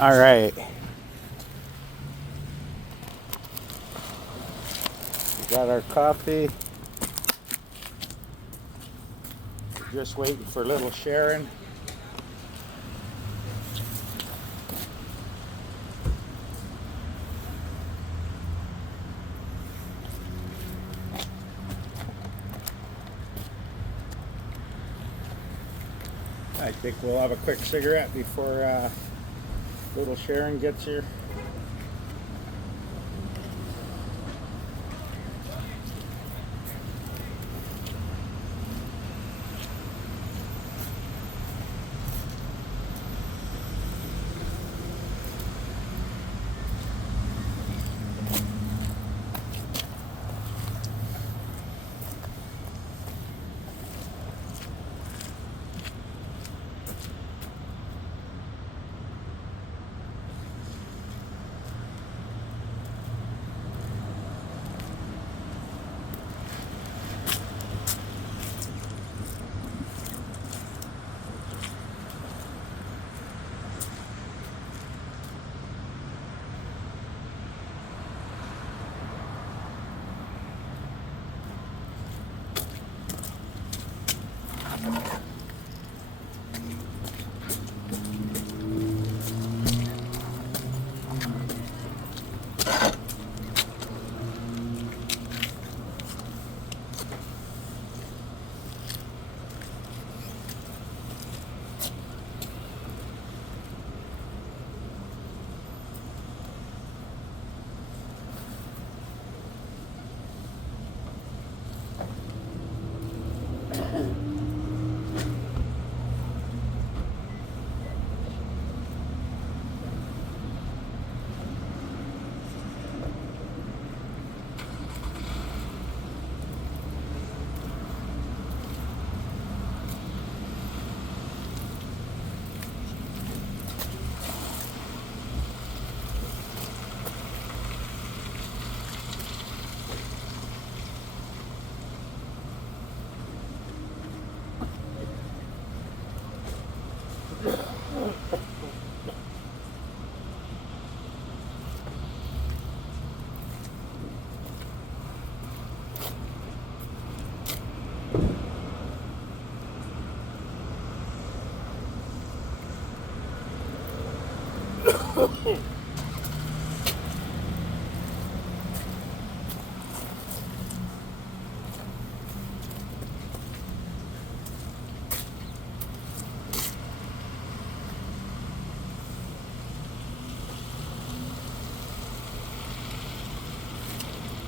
All right. We got our coffee. We're just waiting for little Sharon. I think we'll have a quick cigarette before little Sharon gets here.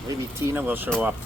Maybe Tina will show up.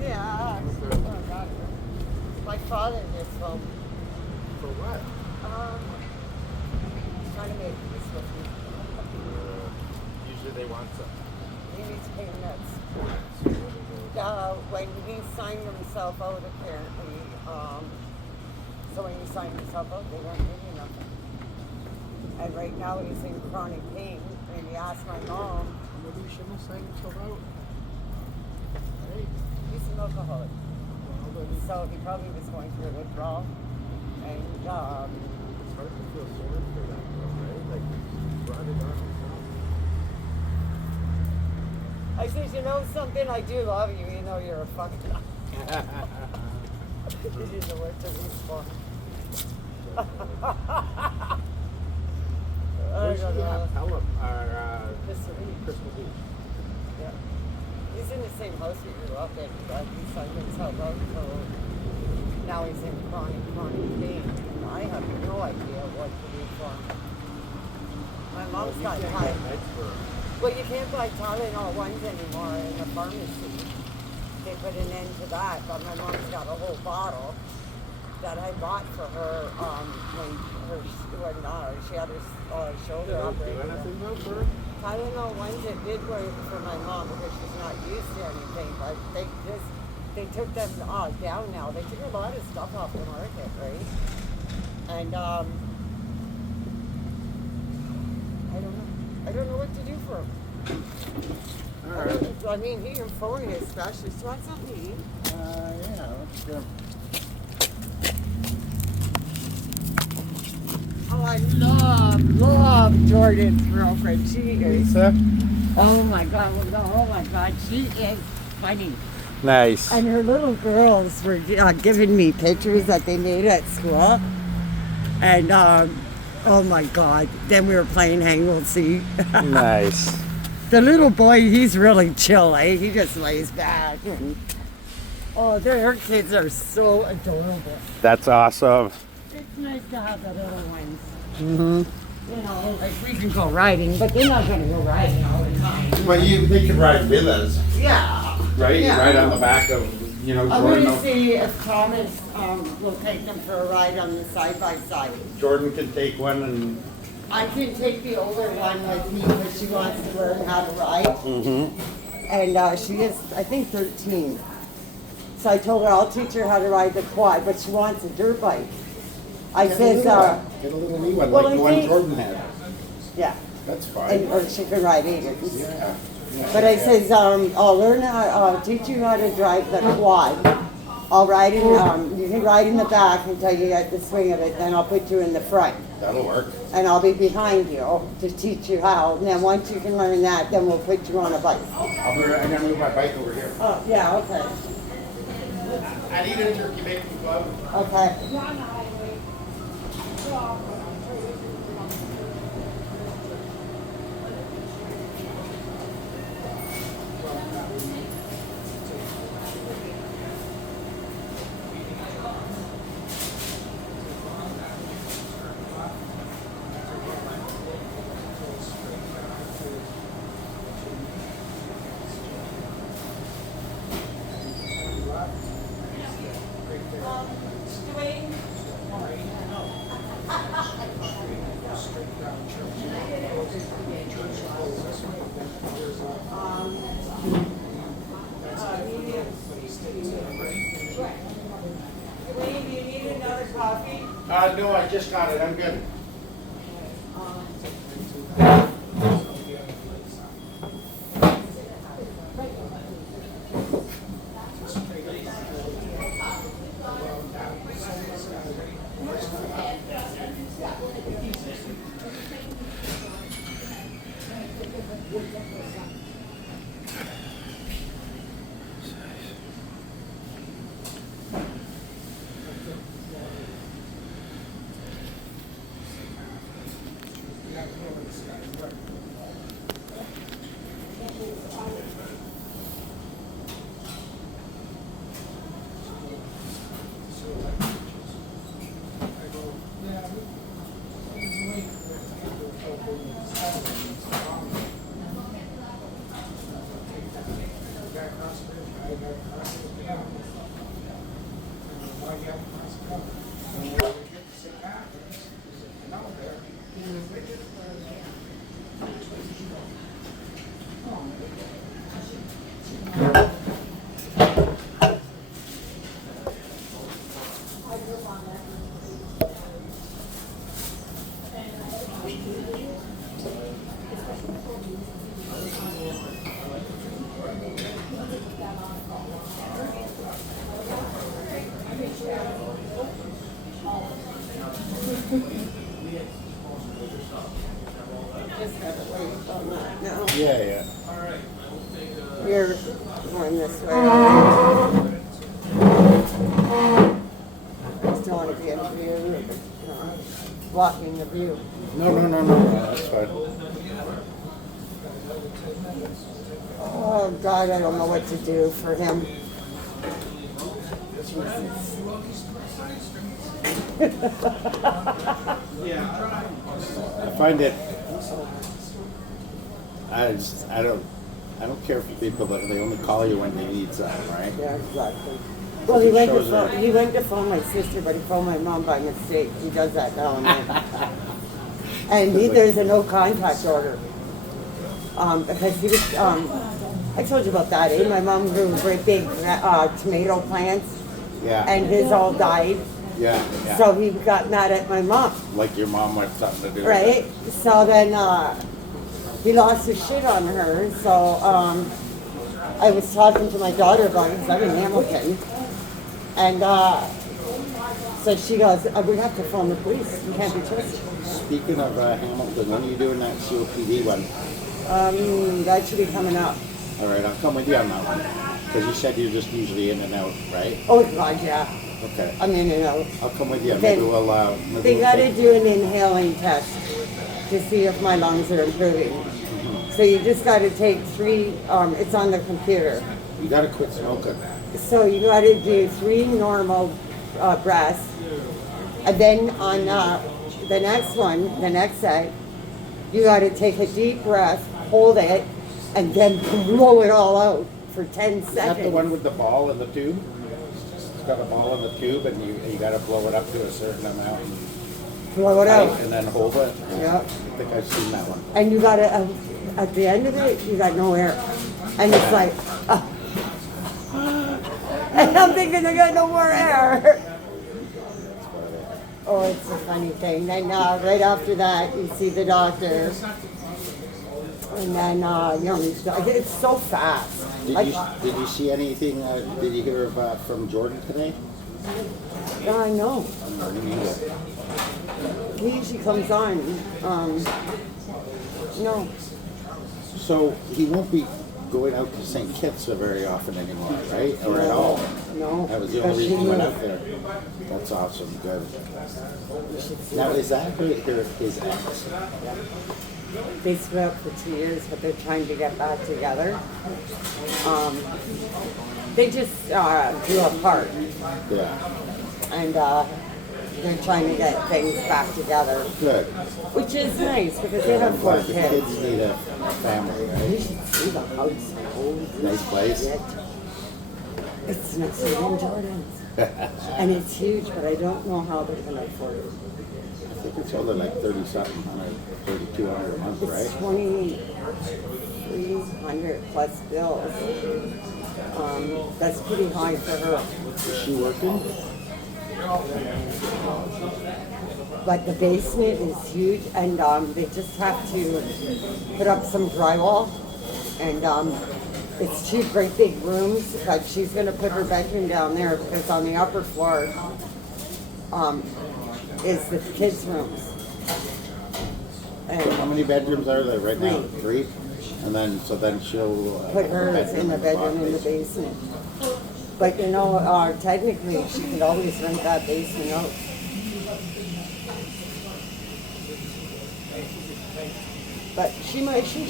Yeah. Oh, God. My father did, so For what? Trying to make peace with me. Usually they want some. He needs to pay the nuts. When he signed himself out, apparently, so when he signed himself out, they weren't giving nothing. And right now he's in chronic pain, and he asked my mom. Maybe you shouldn't have signed himself out. Hey. He's an alcoholic. Well, then So he probably was going through a withdrawal. And it's hard to feel sorry for that, though, right? Like, you brought it on yourself. I said, you know something, I do love you, even though you're a fucking You didn't know what to respond. Where's he at? Pelham, Crystal Beach. Yeah. He's in the same house we grew up in, but he signed himself out, so now he's in chronic pain. I have no idea what to do for him. My mom's got Tylenol. Well, you can't buy Tylenol ones anymore in the pharmacy. They put an end to that, but my mom's got a whole bottle that I bought for her when she had her shoulder operated. Tylenol ones, it did work for my mom because she's not used to anything, but they took them down now. They took a lot of stuff off the market, right? And I don't know what to do for him. All right. I mean, he and phone is specialist. Want something to eat? Yeah, let's go. Oh, I love Jordan's girlfriend. She is. Lisa? Oh my God, she is funny. Nice. And her little girls were giving me pictures that they made at school. And oh my God, then we were playing hang we'll see. Nice. The little boy, he's really chill, eh? He just lays back. And, her kids are so adorable. That's awesome. It's nice to have the little ones. Mm-hmm. You know, like we can go riding, but they're not going to go riding all the time. Well, they can ride with us, Yeah. right? Yeah. Right on the back of, I'm Jordan. going to see if Thomas will take them for a ride on the side-by-side. Jordan can take one and... I can take the older one with me because she wants to learn how to ride. Mm-hmm. And she is, I think, 13. So I told her I'll teach her how to ride the quad, but she wants a dirt bike. I says, get a little wee one, well, like the one Jordan had. Yeah. That's fine. And, or she can ride Aiden's. Yeah. But I says, I'll learn how, teach you how to drive the quad. I'll ride in, you can ride in the back until you get the swing of it, then I'll put you in the front. That'll work. And I'll be behind you to teach you how. And then once you can learn that, then we'll put you on a bike. I'm gonna move my bike over here. Oh, yeah, okay. I need a turkey bacon club. Okay. Dwayne? Dwayne, do you need another coffee? No, I just got it. I'm good. Just gotta wait on that now. Yeah, yeah. You're going this way. I just don't want to be in view, blocking the view. No, that's fine. Oh God, I don't know what to do for him. Jesus. I find it. I don't care for people that they only call you when they need something, right? Yeah, exactly. Well, he went to phone my sister, but he phoned my mom by mistake. He does that now and then. And there's a no contact order. Because he was, I told you about that, eh? My mom grew great big tomato plants. Yeah. And his all died. Yeah. So he got mad at my mom. Like your mom had something to do with Right? So then he lost his shit on her. So I was talking to my daughter about it because I'm in Hamilton. And so she goes, we have to phone the police. You can't be trusted. Speaking of Hamilton, when are you doing that COPD one? That should be coming up. All right, I'll come with you on that one. Because you said you're just usually in and out, right? Oh, God, yeah. Okay. I'm in and out. I'll come with you. Then Maybe we'll. They got to do an inhaling test to see if my lungs are improving. Mm-hmm. So you just got to take 3, it's on the computer. You got to quit smoking. So you got to do 3 normal breaths. And then on the next one, the next set, you got to take a deep breath, hold it, and then blow it all out for 10 seconds. Is that the one with the ball in the tube? It's got a ball in the tube, and you got to blow it up to a certain amount. And blow it out. And then hold it. Yep. I think I've seen that one. And you got to, at the end of it, you got no air. And it's like, and I'm thinking I got no more air. Oh, it's a funny thing. Then right after that, you see the doctor. And then, it's so fast. Did you see anything, did you hear from Jordan today? Yeah, I know. He usually comes on. No. So he won't be going out to St. Kitts very often anymore, right? Or at all? No. That was the only reason he went out there. That's awesome. Good. Now, is that his ex? They split up for 2 years, but they're trying to get back together. They just grew apart. Yeah. And they're trying to get things back together. Good. Which is nice because they have 4 The kids. kids need a family, You right? should see the house. Holy Nice place. shit. It's nicer than Jordan's. And it's huge, but I don't know how they're going to afford it. I think it's only like 30-something, 3,200 a month, It's right? 2,300 plus bills. That's pretty high for her. Is she working? But the basement is huge, and they just have to put up some drywall. And it's 2 great big rooms, but she's going to put her bedroom down there because on the upper floor is the kids' rooms. And How many bedrooms are there right now? 3? And then, then she'll... put hers in the bedroom in the basement. But technically, she could always rent that basement out. But she might be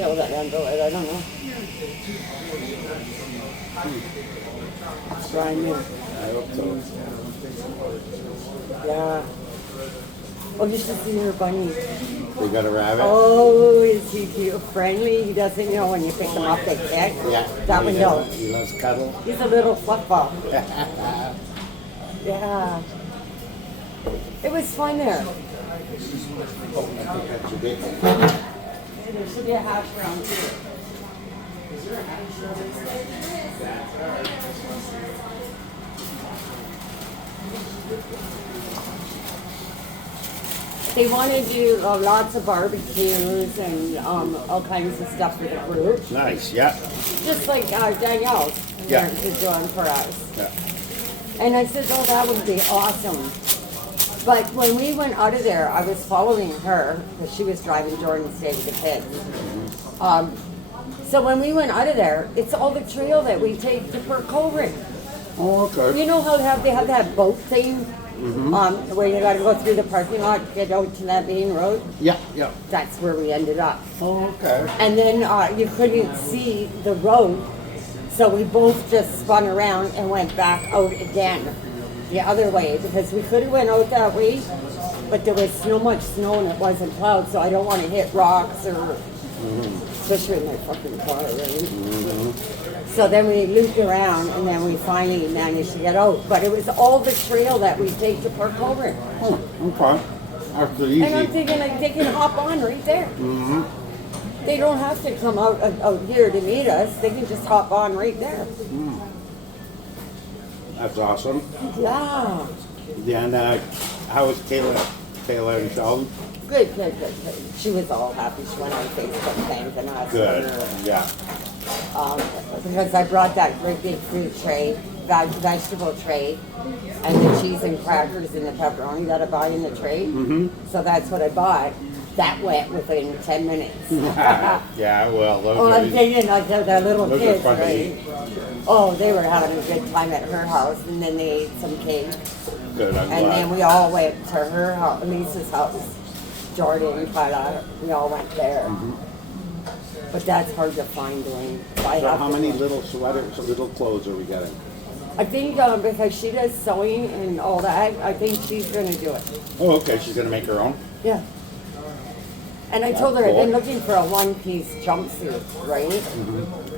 able to handle it. I don't know. It's brand new. I hope so. Yeah. Oh, you should see her bunny. We got a rabbit? Oh, is he cute, friendly? He doesn't know when you pick him up, they kick. Yeah. That one knows. He loves cuddle. He's a little fluff ball. Yeah. It was fun there. There should be a hash brown too. Is there a hash brown? They want to do lots of barbecues and all kinds of stuff for the group. Nice, yeah. Just like Danielle's Yeah. is doing for us. Yeah. And I said, oh, that would be awesome. But when we went out of there, I was following her because she was driving Jordan's day with the kids. So when we went out of there, it's all the trail that we take to Port Coleraine. Oh, okay. You know how they have that boat thing? Where you got to go through the parking lot to get out to that main road? Yeah, yeah. That's where we ended up. Oh, okay. And then you couldn't see the road, so we both just spun around and went back out again the other way because we could have went out that way, but there was so much snow and it wasn't plowed, so I don't want to hit rocks or especially in my fucking car, right? So then we looped around and then we finally managed to get out. But it was all the trail that we take to Port Coleraine. Oh, okay. That's easy. And I'm thinking like they can hop on right there. They don't have to come out here to meet us. They can just hop on right there. That's awesome. Yeah. And how was Kayla and Sheldon? Good. She was all happy. She went on Facebook thanking us. Good, yeah. Because I brought that great big fruit tray, vegetable tray, and the cheese and crackers and the pepperoni that I buy in the tray. So that's what I bought. That went within 10 minutes. Yeah, well, those Oh, are I'm thinking like they're little those are kids, fun to right? Oh, they were having a good time at her house, and then they ate some cake. good. I'm And glad. then we all went to her house, Lisa's house. Jordan and Kyla, we all went there. But that's hard to find, Dwayne. So how many little sweaters, little clothes are we getting? I think because she does sewing and all that, I think she's going to do it. Oh, okay. She's gonna make her own. Yeah. And I told her I've been looking for a one-piece jumpsuit, right?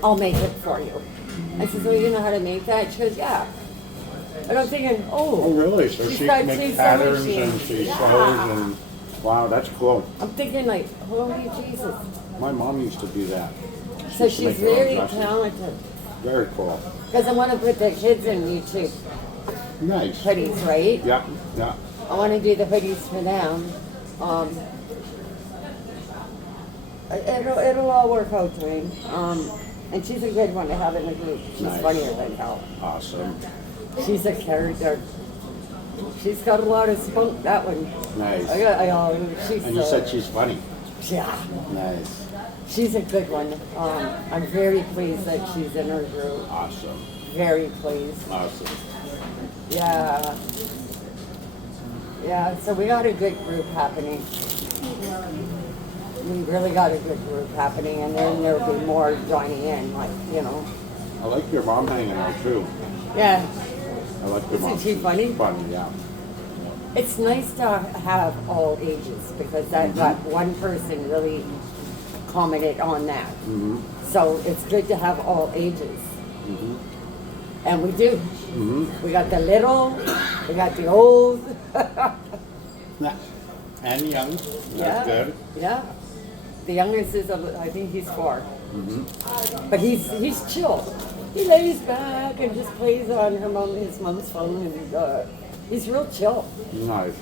I'll make it for you. I said, so you know how to make that? She goes, yeah. And I'm thinking, Oh, really? So she's she got makes two patterns sewing and machines. she Yeah. sews and wow, that's cool. I'm thinking like, holy Jesus. My mom used to do that. So used to she's make her own very dresses. talented. Very cool. Because I want to put the kids in YouTube Nice. hoodies, right? Yeah, yeah. I want to do the hoodies for them. It'll all work out, Dwayne. And she's a good one to have in the group. She's Nice. funnier than hell. Awesome. She's a character. She's got a lot of spunk, that one. Nice. She's And you said she's funny. yeah, Nice. she's a good one. I'm very pleased that she's in her group. Awesome. Very pleased. Awesome. Yeah. Yeah, so we got a good group happening. We really got a good group happening, and then there'll be more joining in, like, you know. I like your mom hanging out too. Yeah, I like your Isn't mom. she funny? Funny, yeah. it's nice to have all ages because that one person really commented on that. So it's good to have all ages. And we do. We got the little, we got the old. Yeah. And young. That's Yeah. good. Yeah. The youngest is, I think he's 4. But he's chill. He lays back and just plays on his mom's phone, and he's real chill. Nice.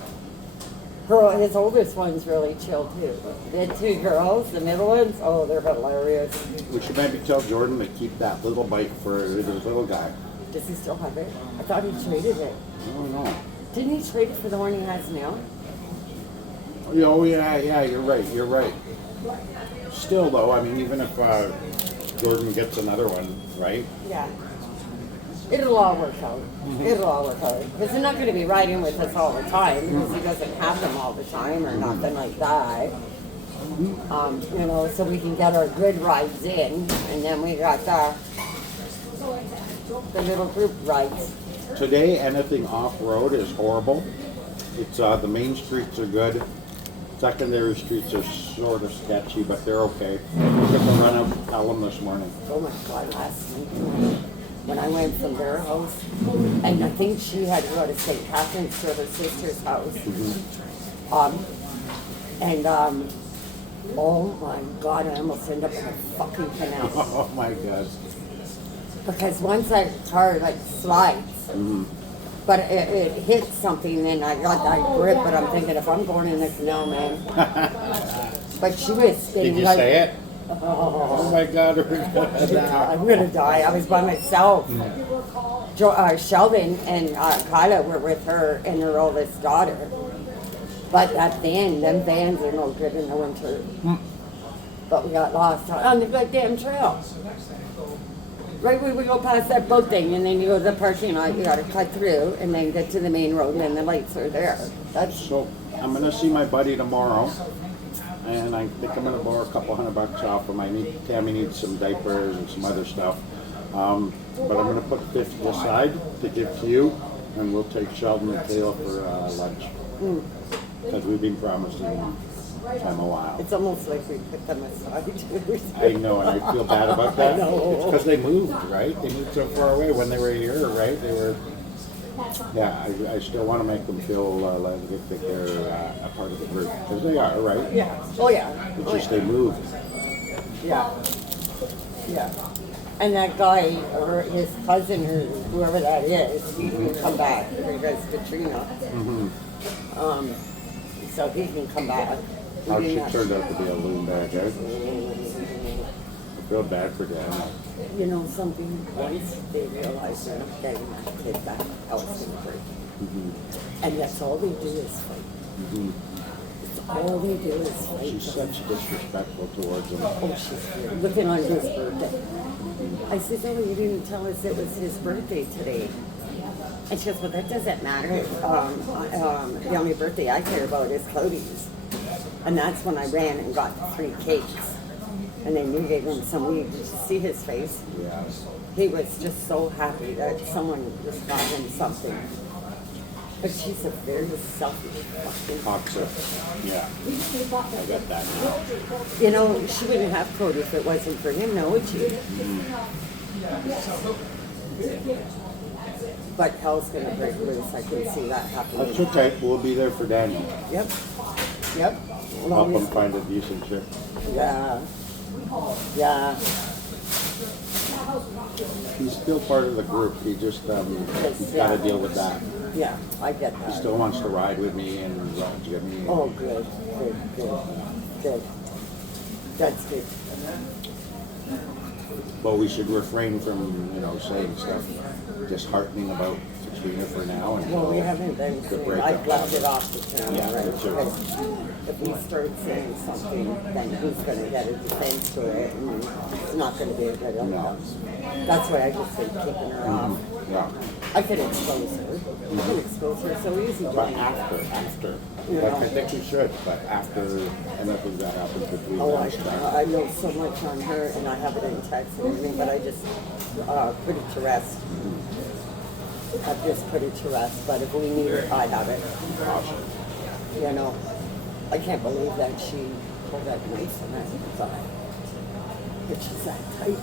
His oldest one's really chill too. The 2 girls, the middle ones, oh, they're hilarious. We should maybe tell Jordan to keep that little bike for his little guy. Does he still have it? I thought he traded it. I don't know. Didn't he trade it for the one he has now? Oh, yeah, you're right. Still, though, I mean, even if Jordan gets another one, right? Yeah. It'll all work out. It'll all work out. Because they're not going to be riding with us all the time because he doesn't have them all the time or nothing like that. You know, so we can get our good rides in, and then we got the little group rides. Today, anything off-road is horrible. It's the main streets are good. Secondary streets are sort of sketchy, but they're okay. We took a run up Pelham this morning. Oh my God, last night when I went from their house, and I think she had to go to St. Catherine's to her sister's house. Oh my God, I almost ended up in a fucking canal. Oh my God. Because once that car like slides, but it hits something, and I got that grip, but I'm thinking if I'm going in the canal, man. But she was spinning Did you like, say it? Oh my God, we're gonna Yeah, die. I'm gonna die. I was by myself. Sheldon and Kyla were with her and her oldest daughter. But them vans are no good in the winter. But we got lost on the goddamn trail. Right when we go past that boat thing, and then you go to the parking lot, you gotta cut through, and then get to the main road, and the lights are there. That's So I'm gonna see my buddy tomorrow, and I think I'm gonna borrow a couple $100 off him. Tammy needs some diapers and some other stuff. But I'm gonna put 50 aside to give to you, and we'll take Sheldon and Kayla for lunch. Because we've been promising them a while. it's almost like we put them aside. I know, and I feel bad about that. I know. It's because they moved, right? They moved so far away. When they were here, right? They were. Yeah, I still want to make them feel like they're a part of the group because they are, right? Yeah. Oh yeah. It's Oh, just yeah. they moved. Yeah. Yeah. And that guy, or his cousin, or whoever that is, he can come back because Katrina. So he can come back. We How didn't she have- turned out to be a loon bag, eh? I feel bad for Dan. You know something, once they realize they're not getting that kid back, hell's gonna break. And that's all they do is fight. It's all they do is fight. She's such disrespectful towards him. Oh, she's looking on his birthday. I said, oh, you didn't tell us it was his birthday today. And she goes, well, that doesn't matter. The only birthday I care about is Cody's. And that's when I ran and got the 3 cakes. And then you gave him some weed. Did you see his face? Yeah. He was just so happy that someone just got him something. But she's a very selfish fucking Toxic. Yeah. I get that now. You know, she wouldn't have Cody if it wasn't for him, now would she? But hell's gonna break loose. I can see that happening. That's okay. We'll be there for Daniel. Yep. Yep. Help Long him as- find a decent chick. Yeah. Yeah. He's still part of the group. He just he's got to deal with that. Yeah. I get He that. still wants to ride with me and get me. Oh, good. Good. Good. Good. That's good. But we should refrain from saying stuff disheartening about Katrina for now. And Well, we haven't been the saying, breakup. I've left it off the channel, Yeah, right? that's right. Because if we start saying something, then who's gonna get a defense to it, and it's not gonna be a good outcome. That's why I just say keeping her off. Yeah. I could expose her. I can expose her so easy, But Dwayne. after. Yeah. Like, I think we should, but after anything that happens between Oh, us. I know so much on her, and I have it in text and everything, but I just put it to rest. I've just put it to rest, but if we need it, I have it. Awesome. You know, I can't believe that she pulled that knife in that guy. But she's that tight.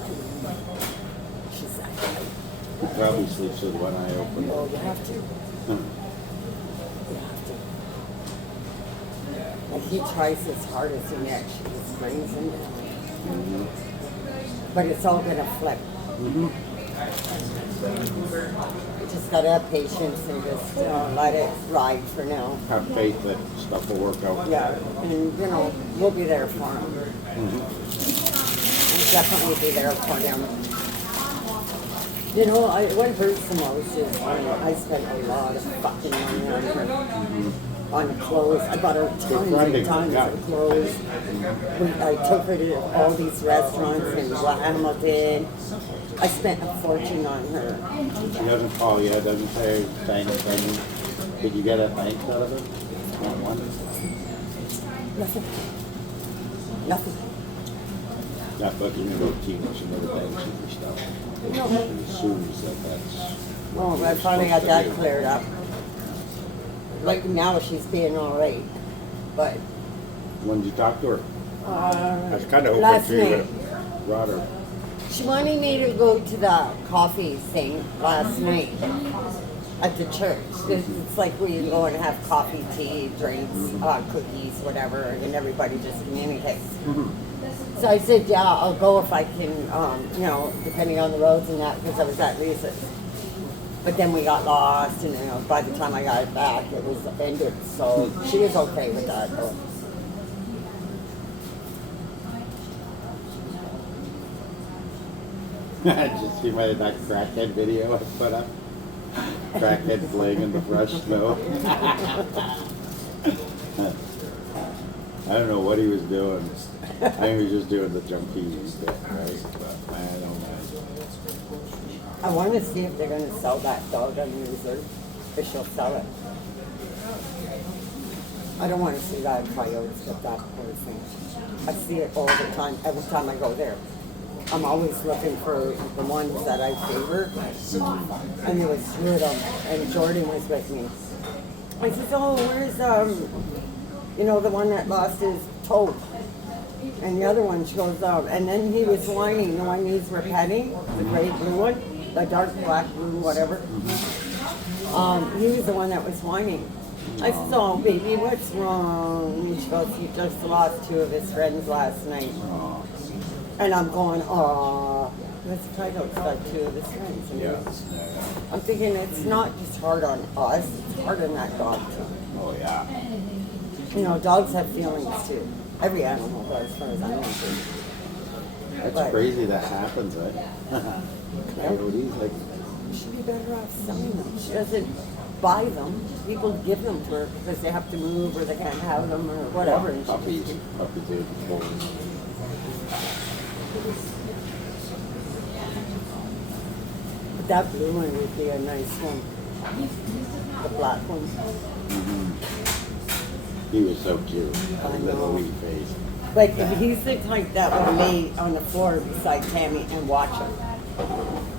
She's that tight. He probably sleeps with one eye open. Oh, you have to. Hmm. You have to. And he tries his hardest, and yet she just brings him down. But it's all gonna flip. You just gotta have patience and just let it ride for now. Have faith that stuff will work out. Yeah, and we'll be there for him. We'll definitely be there for him. What hurts the most is when I spent a lot of fucking money on her. On clothes. I bought her tons funding, and tons yeah. of clothes. I took her to all these restaurants in Hamilton. I spent a fortune on her. She doesn't call you, doesn't say thanks. Did you get a thanks out of it? Not one. Nothing. Nothing. That book is go team. She never thanks you for stuff. She assumes that that's. Oh, I finally got that cleared up. Like now she's being all right. But When did you talk to her? I was kind of hoping last she night. would have brought her. She wanted me to go to the coffee thing last night at the church. It's like we go and have coffee, tea, drinks, cookies, whatever, and everybody just communicates. So I said, yeah, I'll go if I can, depending on the roads and that, because I was at Lisa's. But then we got lost, and by the time I got it back, it was ended. So she was okay with that, though. Just see that crackhead video I put up. Crackhead playing in the fresh snow. I don't know what he was doing. I think he was just doing the junkie bit, right? But I don't know. I want to see if they're going to sell that dog on the reserve. If she'll sell it. I don't want to see that in coyotes with that poor thing. I see it all the time, every time I go there. I'm always looking for the ones that I favor. And there was two of them, and Jordan was with me. I said, oh, where's, the one that lost his toe? And the other one shows up. And then he was whining, the one these were petting, the gray blue one, the dark black blue, whatever. He was the one that was whining. I said, oh, baby, what's wrong? And she goes, he just lost two of his friends last night. And I'm going, oh, this coyote's got two of his friends. And I'm thinking it's not just hard on us, it's hard on that dog too. Oh, yeah. Dogs have feelings too. Every animal does, as far as I'm concerned. That's crazy that happens, right? Coyotes, like... She should be better off selling them. She doesn't buy them. People give them to her because they have to move or they can't have them or whatever. And Puppies do. But that blue one would be a nice one. The black one. He was so cute. A little wee face. Like, he's the type that would lay on the floor beside Tammy and watch her.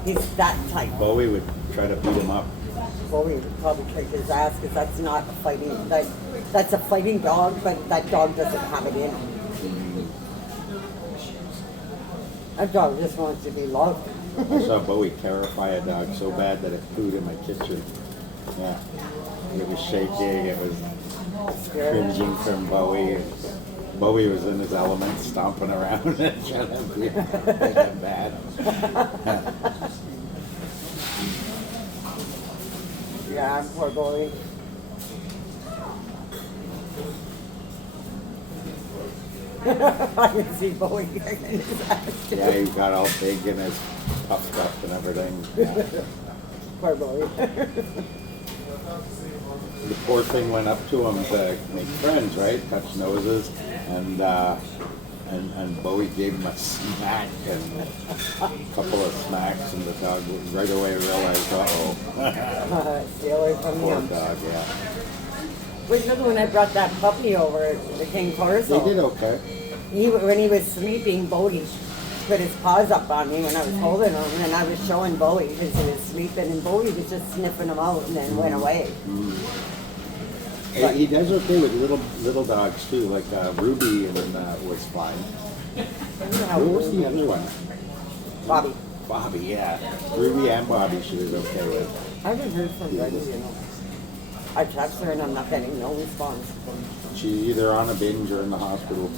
He's that type. Bowie would try to beat him up. Bowie would probably kick his ass because that's not a fighting, that's a fighting dog, but that dog doesn't have it in him. That dog just wants to be loved. I saw Bowie terrify a dog so bad that it pooed in my kitchen. Yeah. It was shaking, it was cringing from Bowie. And Bowie was in his element, stomping around and trying to make him bad. Yeah, poor Bowie. I can see Bowie kicking his ass. Yeah, he got all big and his puffed up and everything. Yeah. Poor Bowie. The poor thing went up to him to make friends, right? Touch noses, and Bowie gave him a smack and a couple of smacks, and the dog right away realized, uh-oh. Stay away from Poor him. dog, yeah. Wait, remember when I brought that puppy over, the King Corso? They did okay. When he was sleeping, Bowie put his paws up on me when I was holding him, and I was showing Bowie because he was sleeping, and Bowie was just sniffing him out and then went away. He does okay with little dogs too, like Ruby was fine. Who was the other one? Bobby. Bobby, yeah. Ruby and Bobby she was okay with. I haven't heard from Betty, I texted her and I'm not getting no response. She's either on a binge or in the hospital.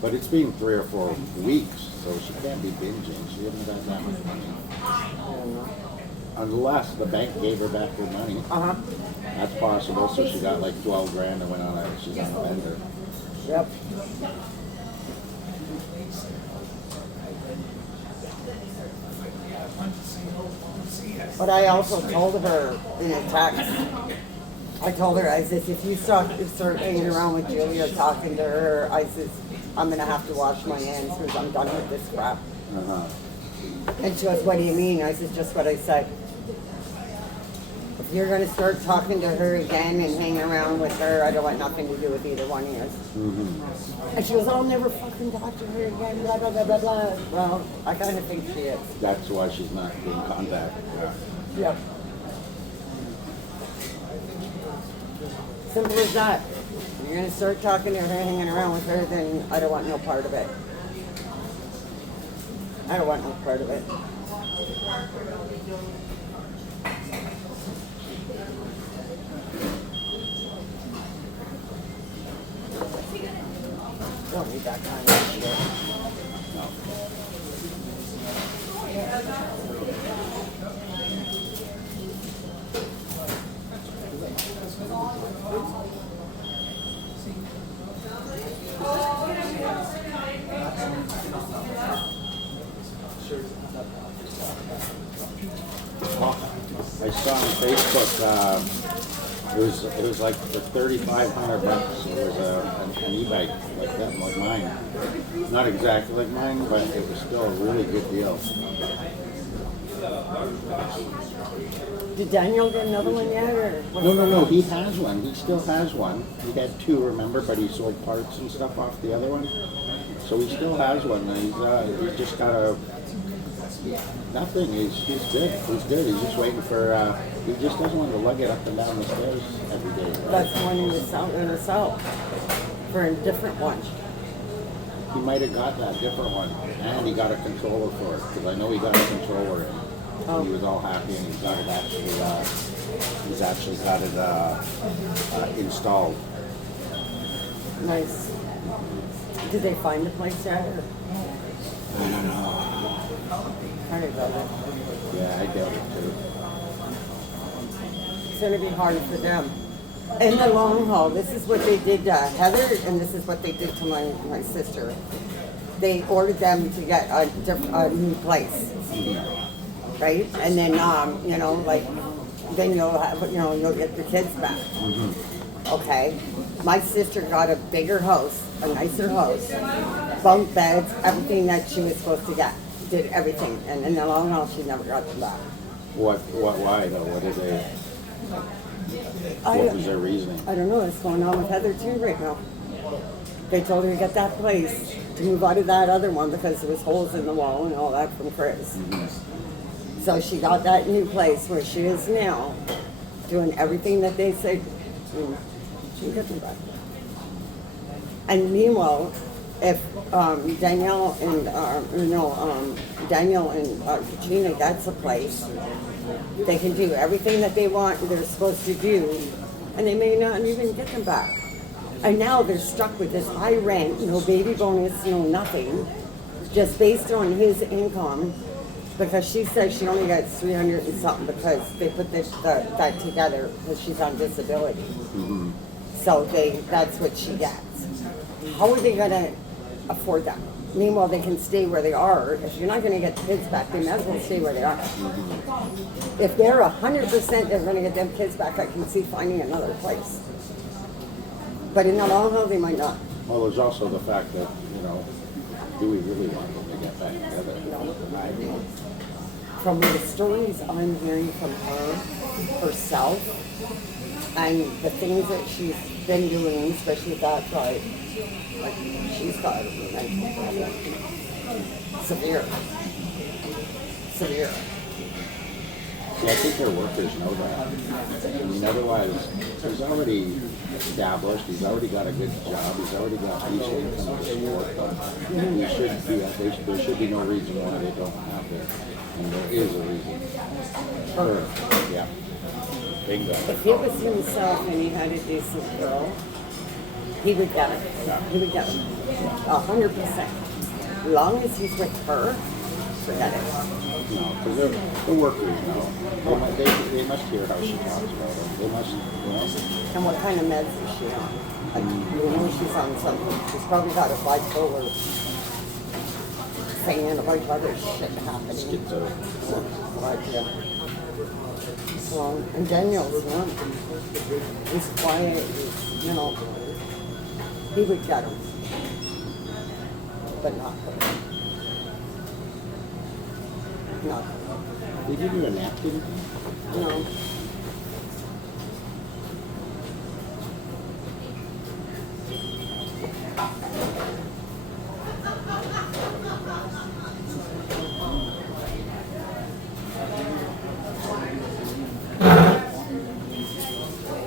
But it's been 3 or 4 weeks, so she can't be binging. She hasn't got that much money. I don't know. Unless the bank gave her back her money. That's possible. So she got like 12 grand and went on she's on a vendor. Yep. But I also told her in a text, I told her, I said, if you start hanging around with Julia talking to her, I said, I'm going to have to wash my hands because I'm done with this crap. And she goes, what do you mean? I said, just what I said. If you're going to start talking to her again and hanging around with her, I don't want nothing to do with either one of you. And she goes, I'll never fucking talk to her again, blah, blah, blah, blah, blah. Well, I kind of think she is. That's why she's not in contact. Yep. Simple as that. If you're going to start talking to her, hanging around with her, then I don't want no part of it. I don't want no part of it. Don't need that kind of shit. I saw on Facebook, it was like for $3,500. It was an e-bike like that, like mine. Not exactly like mine, but it was still a really good deal. Did Daniel get another one yet, or? No. He has one. He still has one. He had two, remember, but he sold parts and stuff off the other one. So he still has one. And he's just got a nothing. He's good. He's good. He's just waiting for. He just doesn't want to lug it up and down the stairs every day. Right? That's one in the south for a different one. He might have got that different one, and he got a controller for it because I know he got a controller. And he was all happy, and he's got it actually. He's actually got it installed. Nice. Did they find the place yet? Or? I don't know. I doubt it. Yeah, I doubt it too. It's going to be hard for them. In the long haul, this is what they did to Heather, and this is what they did to my sister. They ordered them to get a new place, right? And then, then you'll get the kids back. Mm-hmm. Okay? My sister got a bigger house, a nicer house, bunk beds, everything that she was supposed to get. Did everything, and in the long haul, she never got them back. Why though? What did they? What was their reasoning? I don't know what's going on with Heather too right now. They told her to get that place, to move out of that other one because there was holes in the wall and all that from Chris. Mm-hmm. So she got that new place where she is now, doing everything that they said, and she can get them back. And meanwhile, if Danielle and Katrina gets a place, they can do everything that they want, they're supposed to do, and they may not even get them back. And now they're stuck with this high rent, no baby bonus, no nothing, just based on his income, because she says she only gets 300 and something because they put that together because she's on disability. Mm-hmm. So that's what she gets. How are they gonna afford that? Meanwhile, they can stay where they are. If you're not going to get the kids back, they might as well stay where they are. Mm-hmm. If they're 100% they're going to get them kids back, I can see finding another place. But in the long haul, they might not. Well, there's also the fact that, do we really want them to get back together? No. From the stories I'm hearing from her, herself, and the things that she's been doing, especially that drive, like she's got a mental problem. Severe. See, I think their workers know that. I mean, otherwise, he's already established, he's already got a good job, he's already got decent income to support them. Mm-hmm. There should be no reason why they don't have it. And there is a reason. Yeah. Bingo. If it was himself and he had a decent girl, he would get it. He would get it. 100%. As long as he's with her, forget it. No, because the workers know. They must hear how she talks about them. They must. And what kind of meds is she on? Like, she's on something. She's probably got a bipolar thing and a bunch of other shit happening. Schizo. And Daniel's one. He's quiet. He would get him. But not her. Not her. Did you do a napkin? No.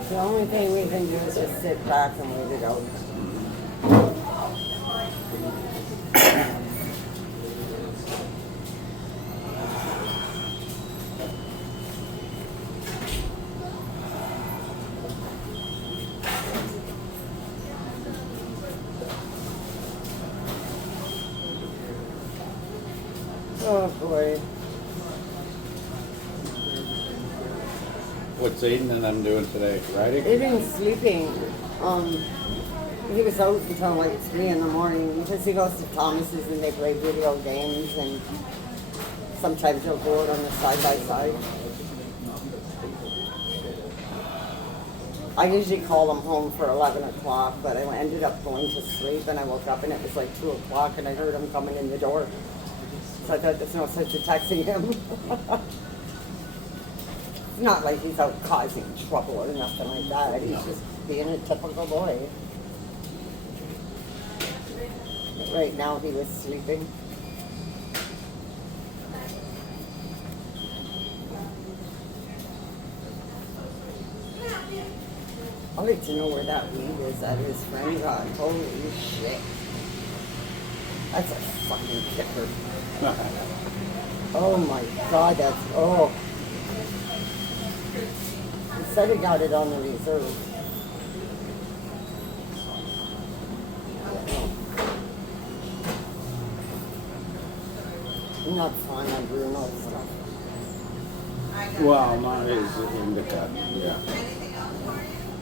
The only thing we can do is just sit back and wait it out. Oh boy. What's Aiden and them doing today? Riding? Aiden's sleeping. He was out until like 3 in the morning because he goes to Thomas's and they play video games, and sometimes he'll go out on the side by side. I usually call him home for 11 o'clock, but I ended up going to sleep and I woke up and it was like 2 o'clock and I heard him coming in the door. So I thought there's no sense of texting him. It's not like he's out causing trouble or nothing like that. He's just being a typical boy. But right now he was sleeping. I'd like to know where that weed is that his friend got. Holy shit. That's a fucking kicker. Oh my god, that's, oh. He said he got it on the reserve. I'm not fond of Bruno stuff. Well, not his indica, yeah.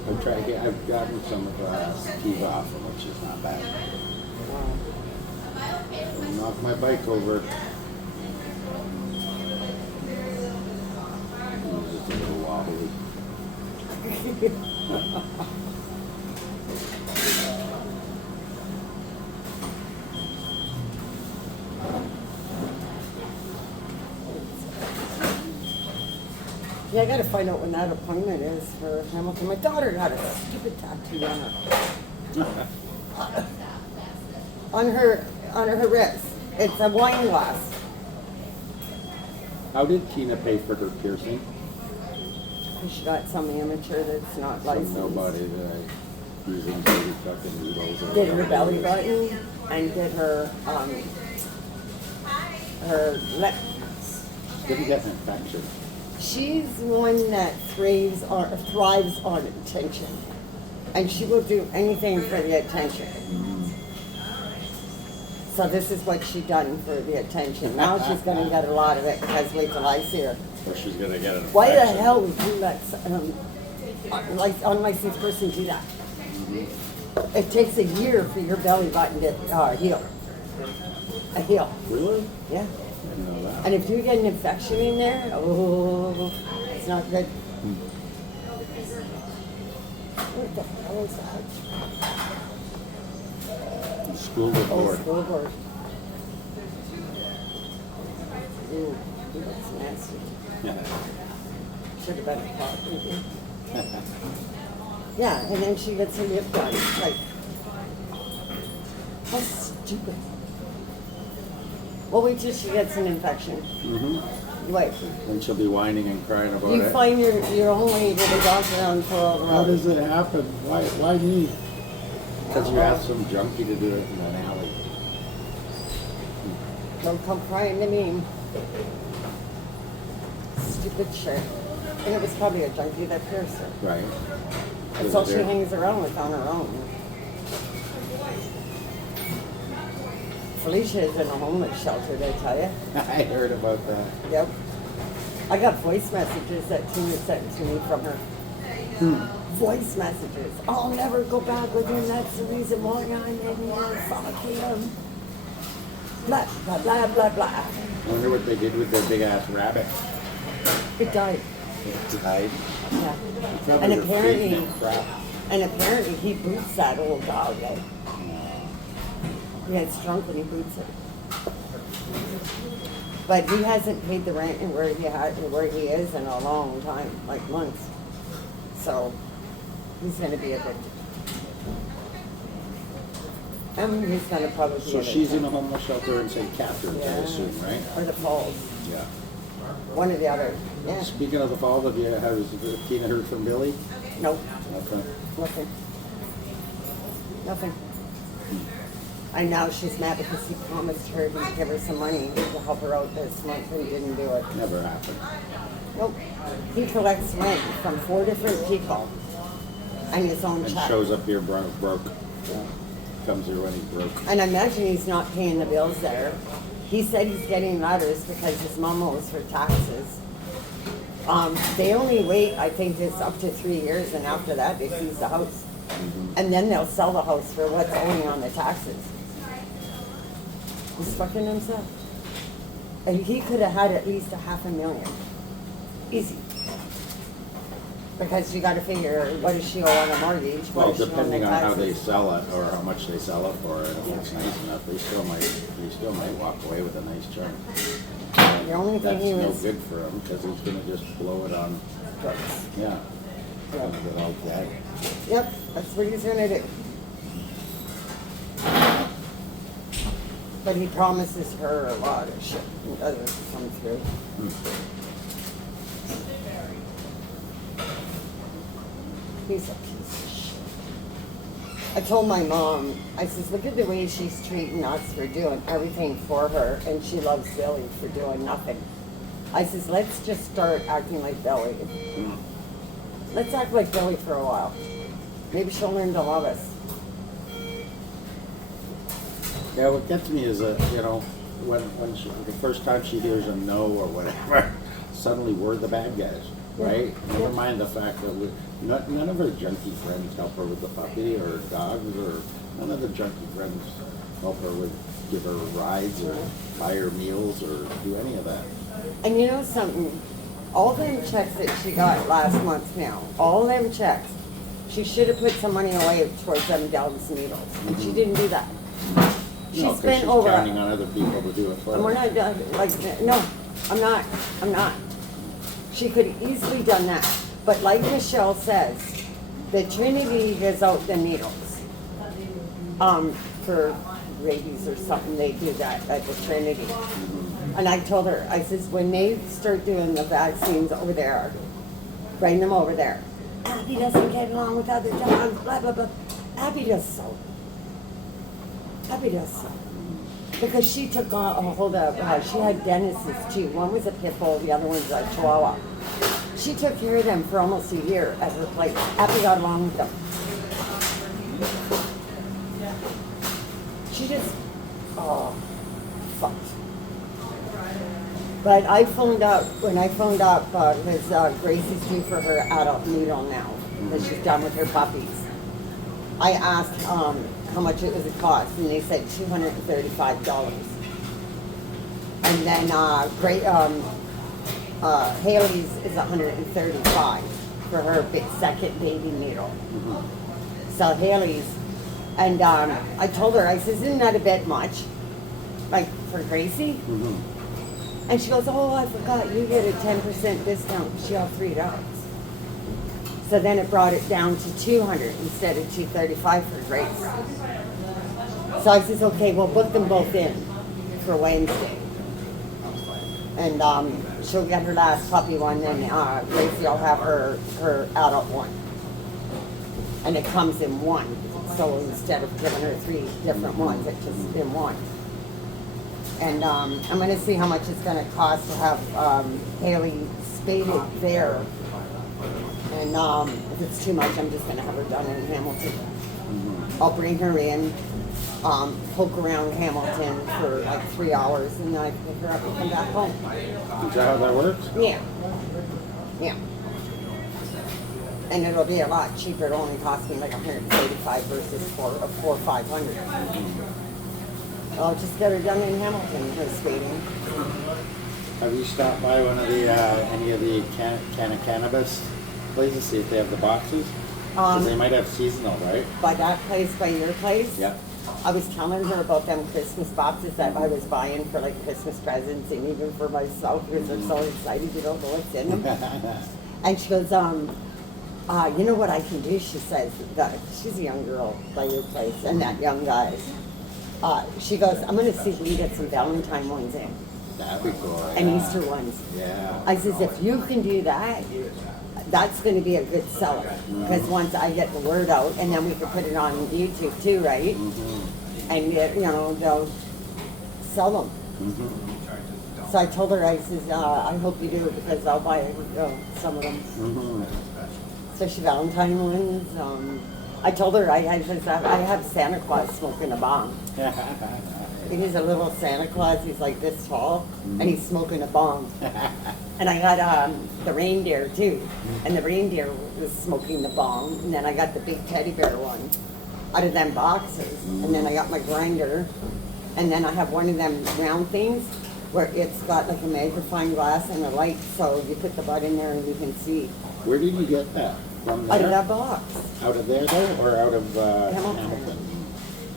I've gotten some of Steve off, which is not bad. I knocked my bike over. It was just a little wobbly. Yeah, I gotta find out when that appointment is for Hamilton. My daughter got a stupid tattoo on her wrist. It's a wine glass. How did Tina pay for her piercing? She got some amateur that's not From licensed. nobody that using dirty fucking needles or Did her whatever. belly button and did her lip. Didn't get an infection. She's one that thrives on attention, and she will do anything for the attention. So this is what she done for the attention. Now she's gonna get a lot of it because wait till I see her. Or she's gonna get an infection. Why the hell would you let like unlicensed person do that? It takes a year for your belly button to heal. A heal. Really? Yeah. I didn't know that. And if you get an infection in there, oh, it's not good. What the hell is that? The school Oh, board. school board. Ooh, that's nasty. Should have been a pot. Yeah, and then she gets her lip done. Like, how stupid. Well, wait till she gets an infection. Mm-hmm. Wait. Then she'll be whining and crying about You it. find your only little dog around for How does it happen? Why me? Because you Uh-oh. asked some junkie to do it in an alley. Don't come crying to me. Stupid shit. And it was probably a junkie that pierced her. Right. That's all she hangs around with on her own. Felicia is in a homeless shelter, did I tell you? I heard about that. Yep. I got voice messages that Tina sent to me from her. Voice messages. I'll never go back with him. That's the reason why I'm in here. Fuck him. Blah, blah, blah, blah, blah. I wonder what they did with their big ass rabbit. It died. It died. Yeah. Probably And were feeding it crap. apparently he boots that old dog. Eh? He gets drunk when he boots it. But he hasn't paid the rent where he is in a long time, like months. So he's gonna be evicted. And he's gonna probably be So evicted. she's in a homeless shelter in St. Catharines, I Yeah. assume, right? Or the Falls. Yeah. One or the other. Yeah. Speaking of the Falls, has Tina heard from Billy? Nope. Okay. Nothing. Nothing. And now she's mad because he promised her he'd give her some money to help her out this month and he didn't do it. Never happened. Nope. He collects rent from 4 different people and his own And check. shows up here broke. Comes here when he's broke. And I imagine he's not paying the bills there. He said he's getting letters because his mom owes for taxes. They only wait, I think it's up to 3 years, and after that they seize the house. And then they'll sell the house for what's owing on the taxes. He's fucking himself. And he could have had at least $500,000. Easy. Because you gotta figure, what does she owe on a mortgage? What Well, does she owe depending the on how they taxes? sell it or how much they sell it for, and if it's nice enough, they still might walk away with a nice chunk. The only thing That's he no was, good for him, because he's gonna just blow it on, yeah. Gonna get all that. yep, that's what he's gonna do. But he promises her a lot of shit and doesn't come through. He's a piece of shit. I told my mom, I says, look at the way she's treating us for doing everything for her, and she loves Billy for doing nothing. I says, let's just start acting like Billy. Let's act like Billy for a while. Maybe she'll learn to love us. Yeah, what gets me is that, you know, when she, the first time she hears a no or whatever, suddenly we're the bad guys, right? Yeah. Never Yeah. mind the fact that none of her junkie friends help her with the puppy or dogs, or none of the junkie friends help her with, give her rides or buy her meals or do any of that. And you know something? All them checks that she got last month now, all them checks, she should have put some money away towards them Dell's needles, and she didn't do that. She No, 'cause spent she's over. counting on other people to do it for And we're her. not done, like, no, I'm not. She could have easily done that, but like Michelle says, the Trinity gives out the needles. For rabies or something, they do that at the Trinity. And I told her, I says, when they start doing the vaccines over there, bring them over there. Abby doesn't get along with other dogs, blah, blah, blah. Abby does so. Abby does so. Because she took a hold of, she had Dennis's too. One was a pit bull, the other one's a chihuahua. She took care of them for almost a year at her place. Abby got along with them. She just, oh, fucked. But I phoned up, when I phoned up, because Gracie's due for her adult needle now, because she's done with her puppies. I asked how much it was a cost, and they said $235. And then Haley's is $135 for her second baby needle. So Haley's, and I told her, I says, isn't that a bit much, like for Gracie? And she goes, oh, I forgot, you get a 10% discount. She had $3. So then it brought it down to $200 instead of $235 for Grace. So I says, okay, we'll book them both in for Wednesday. And she'll get her last puppy one, and Gracie will have her adult one. And it comes in one. So instead of giving her 3 different ones, it's just in one. And I'm going to see how much it's going to cost to have Haley spaded there. And if it's too much, I'm just going to have her done in Hamilton. I'll bring her in, poke around Hamilton for like 3 hours, and then I pick her up and come back home. Is that how that works? Yeah. Yeah. And it'll be a lot cheaper. It'll only cost me like $135 versus $400 or $500. I'll just get her done in Hamilton, her spading. Have you stopped by one of the, any of the cannabis places, see if they have the boxes? Because they might have seasonal, right? By that place, by your place? Yep. I was telling her about them Christmas boxes that I was buying for like Christmas presents and even for myself because I'm so excited, you don't know what's in them. And she goes, you know what I can do? She says, she's a young girl by your place and that young guy. She goes, I'm going to see if we can get some Valentine ones in. That'd be cool. And yeah. Easter ones. Yeah. I says, if you can do that, that's going to be a good seller. Because once I get the word out, and then we can put it on YouTube too, right? And, you know, they'll sell them. So I told her, I says, I hope you do, because I'll buy some of them. Especially Valentine ones. I told her I have Santa Claus smoking a bong. He's a little Santa Claus. He's like this tall, and he's smoking a bong. And I got the reindeer too, and the reindeer was smoking the bong. And then I got the big teddy bear one out of them boxes. And then I got my grinder, and then I have one of them round things where it's got like a magnifying glass and a light, so you put the bud in there and you can see. Where did you get that? From Out of there? that box. Out of there though, or out of Hamilton. Hamilton?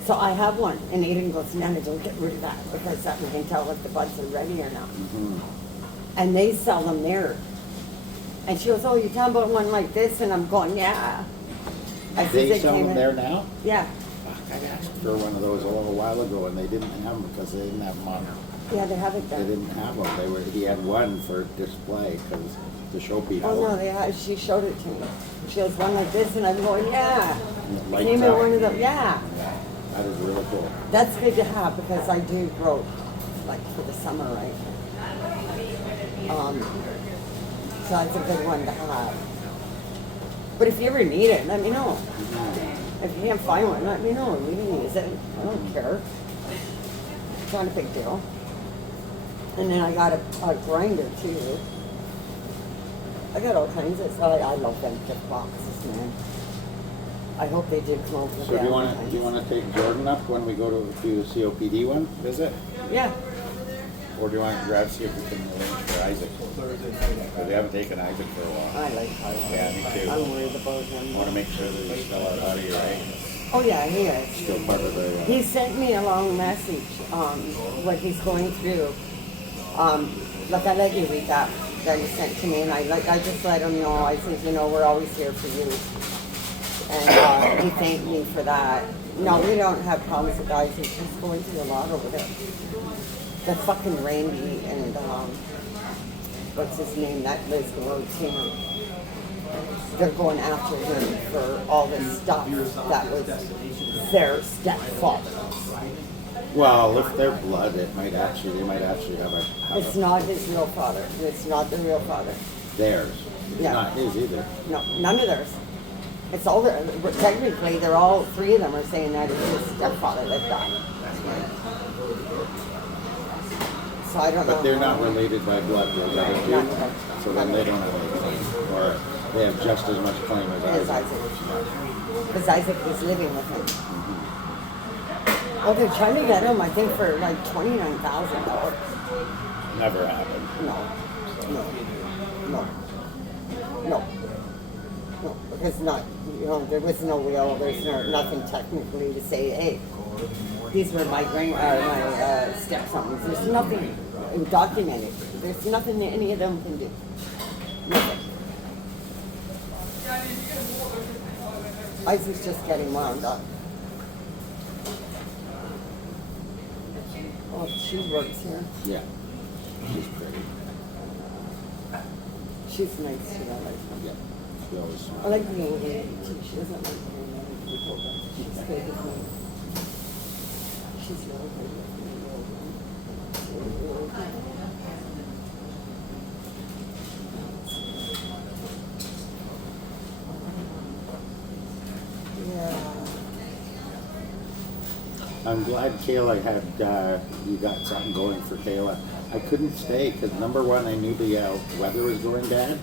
So I have one, and Aiden goes, Nana, don't get rid of that, because that we can tell if the buds are ready or not. Mm-hmm. And they sell them there. And she goes, oh, you talking about one like this? And I'm going, yeah. I They said sell came them in- there now? Yeah, Fuck, I asked for one of those a little while ago, and they didn't have them because they didn't have them on. yeah, they have it They there. didn't have them. He had one for display because to show people. Oh, no, she showed it to me. She goes, one like this, and I'm going, yeah. And it lights Came in up. one of them, yeah. Yeah, that is really cool. That's good to have, because I do grow, like, for the summer, right? So that's a good one to have. But if you ever need it, let me know. If you can't find one, let me know. We can use it. I don't care. It's not a big deal. And then I got a grinder too. I got all kinds of stuff. I love them gift boxes, man. I hope they did come over. So do you want to take Jordan up when we go to do the COPD one visit? Yeah. Or do you want to grab, see if we can arrange for Isaac? Because we haven't taken Isaac for a while. I like Isaac. Yeah, me too. I'm worried about I him. want to make sure that he's still out of your right. Oh yeah, he is. Still part of the. He sent me a long message, what he's going through. Look, I let you read that he sent to me, and I just let him know. I said, you know, we're always here for you, and he thanked me for that. No, we don't have problems with guys. He's just going through a lot over there. The fucking Randy and what's his name? That lives the road team. They're going after him for all this stuff that was their stepfather. Well, if they're blood, they might actually have It's not his real father. It's not the real father. theirs. It's Yeah. not his either. No, none of theirs. It's all their, technically, they're all three of them are saying that it's his stepfather that died. So I don't know. But they're not related by blood, they're None of related. them. So then they don't have any claim, or they have just as much claim as As Isaac. Isaac. Because Isaac was living with him. Oh, they're trying to get him, I think, for like $29,000. Never happened. No. No. No. No. Because not, you know, there was no will, there's nothing technically to say, hey, these were my stepsons. There's nothing documented. There's nothing that any of them can do. Nothing. Isaac's just getting wound up. Oh, she works here. Yeah. She's pretty. She's nice too. I like her. Yeah. She always I smiles. like the old lady too. She doesn't like very many people, but she's good with me. She's really good with me. Really good. Yeah. I'm glad Kayla had, you got something going for Kayla. I couldn't stay because number one, I knew the weather was going bad.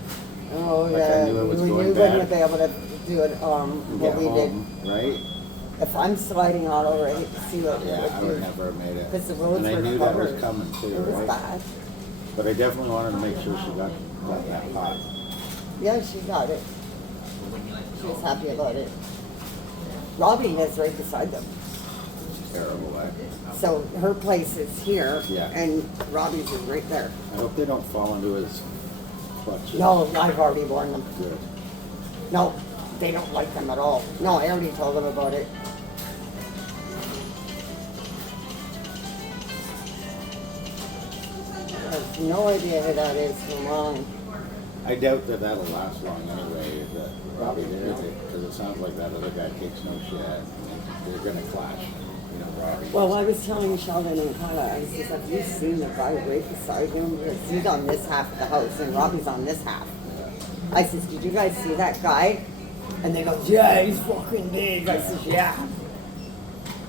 Oh Like, I yeah. knew it was we going wouldn't bad. have been able to do it. and What get we home, did. right? If I'm sliding out already, see what Yeah, I we would would do. never have made it. Because the roads And I were knew that was covered. coming too, It was right? bad. But I definitely wanted to make sure she got that pot. Yeah, she got it. She was happy about it. Robbie lives right beside them. Terrible, eh? So her place is here, Yeah. and Robbie's is right there. I hope they don't fall into his clutches. No, I've already warned them. Good. No, they don't like them at all. No, I already told them about it. I have no idea who that is from Ron. I doubt that that'll last long anyway, that Robbie did, because it sounds like that other guy takes no shit. And they're gonna clash, you know, Robbie. Well, I was telling Sheldon and Carla, I said, have you seen the guy right beside him? Because he's on this half of the house, and Robbie's on this half. I says, did you guys see that guy? And they go, yeah, he's fucking big. I says, yeah.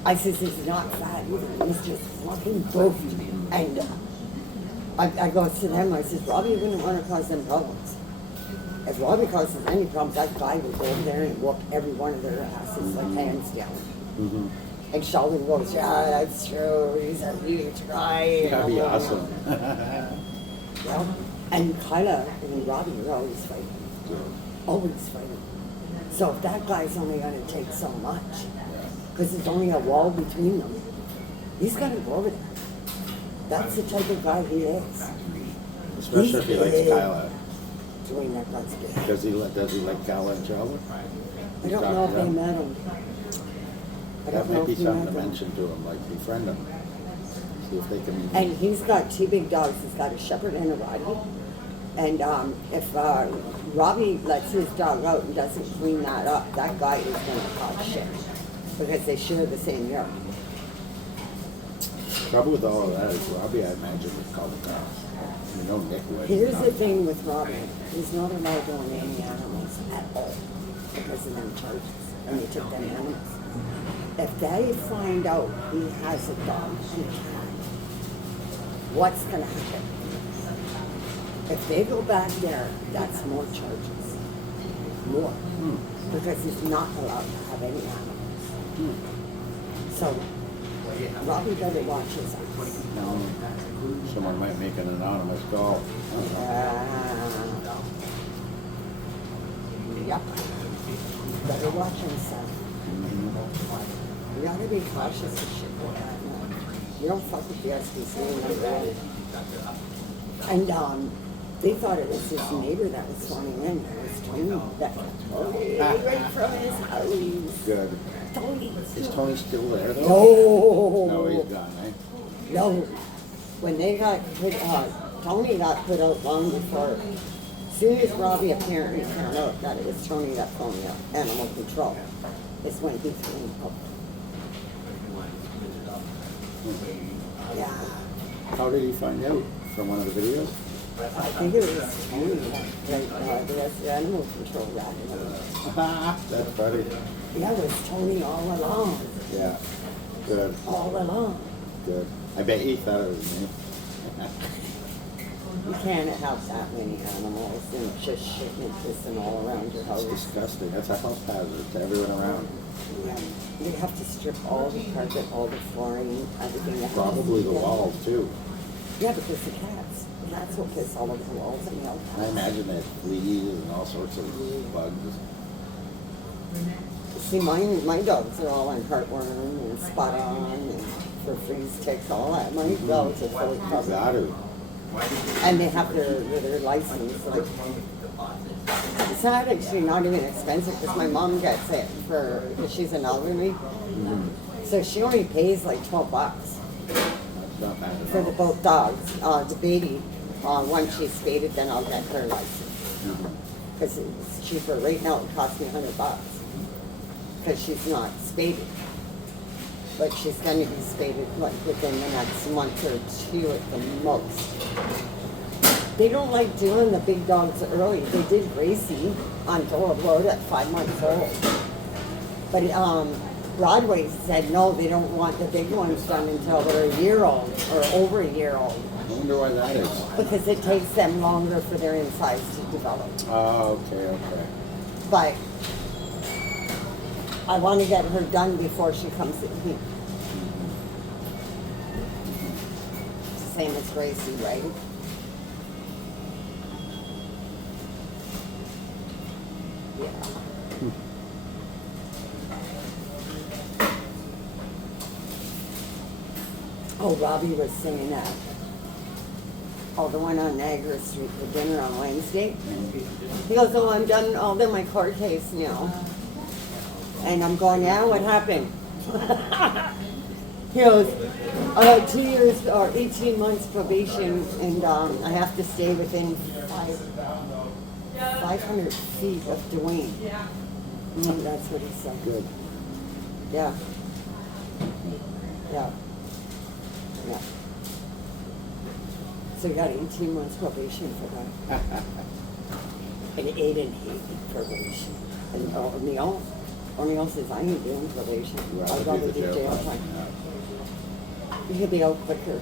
I says, he's not fat either. He's just fucking goofy. And I go to them, I says, Robbie wouldn't want to cause them problems. If Robbie causes any problems, that guy would go over there and whoop every one of their asses like hands down. Mm-hmm. And Sheldon goes, yeah, that's true. He's a huge guy. That'd be awesome. Yeah. And Kyla and Robbie are always fighting. Always fighting. So if that guy's only going to take so much, because there's only a wall between them, he's got to go over there. That's the type of guy he is. Especially if he likes Kyla. Dwayne, that guy's good. Does he like Kyla and Charlotte? I don't know if they met him. That might be something to mention to him, like befriend him. See if they can. And he's got 2 big dogs. He's got a Shepherd and a Rottie. And if Robbie lets his dog out and doesn't clean that up, that guy is going to talk shit. Because they share the same yard. Trouble with all of that is Robbie, I imagine, would call the cops. You know Nick would. Here's the thing with Robbie. He's not allowed to own any animals at all. Because of them charges. And they took them animals. If they find out he has a dog and a cat, what's going to happen? If they go back there, that's more charges. More. Because he's not allowed to have any animals. So, Robbie better watch his eyes. No. Someone might make an anonymous call. Yep. Better watch himself. You gotta be cautious of shit like that. You don't fuck with the SBC, number one. And they thought it was his neighbor that was phoning in. It was Tony that Tony right from his house. Good. Tony. Is Tony still there though? No. No, he's gone, eh? No. When they got put Tony got put out long before. As soon as Robbie apparently found out that it was Tony that phoned up animal control, is when he threw him out. Yeah. How did he find out? From one of the videos? I think it was Tony that the rest of the animal control ratted him. That's funny. Yeah, it was Tony all along. Yeah. Good. All along. Good. I bet he thought it was me. You can't have that many animals and just shitting and pissing all around your house. It's disgusting. That's a house hazard to everyone around. Yeah. They have to strip all the carpet, all the flooring, everything. Probably the walls too. Yeah, because the cats. The cats will piss all over the walls and the old I imagine they have fleas and all sorts of bugs. See, my dogs are all on heartworm and spot on and for freeze ticks, all that. My dogs are fully covered. Got to. And they have their license. Like, it's not actually not even expensive because my mom gets it because she's an elderly. So she only pays like $12 That's not bad at for all. both dogs. The baby, once she's spaded, then I'll get her license. Because it's cheaper. Right now it costs me $100 because she's not spaded. But she's going to be spaded like within the next month or 2 at the most. They don't like doing the big dogs early. They did Gracie on Dole Road at 5 months old. But Broadway said no, they don't want the big ones done until they're a year old or over a year old. I wonder why that is. Because it takes them longer for their insides to develop. Oh, okay. But I want to get her done before she comes in here. Same as Gracie, right? Yeah. Oh, Robbie was saying that. Oh, the one on Niagara Street for dinner on Wednesday. He goes, oh, I'm done all in my court case now. And I'm going, yeah, what happened? He goes, 2 years or 18 months probation, and I have to stay within 500 feet of Dwayne. That's what he said. Good. Yeah. Yeah. Yeah. So you got 18 months probation for that. And 8 and 8 probation. And O'Neill says, I ain't doing probation. I'd rather do jail time. You could be out quicker.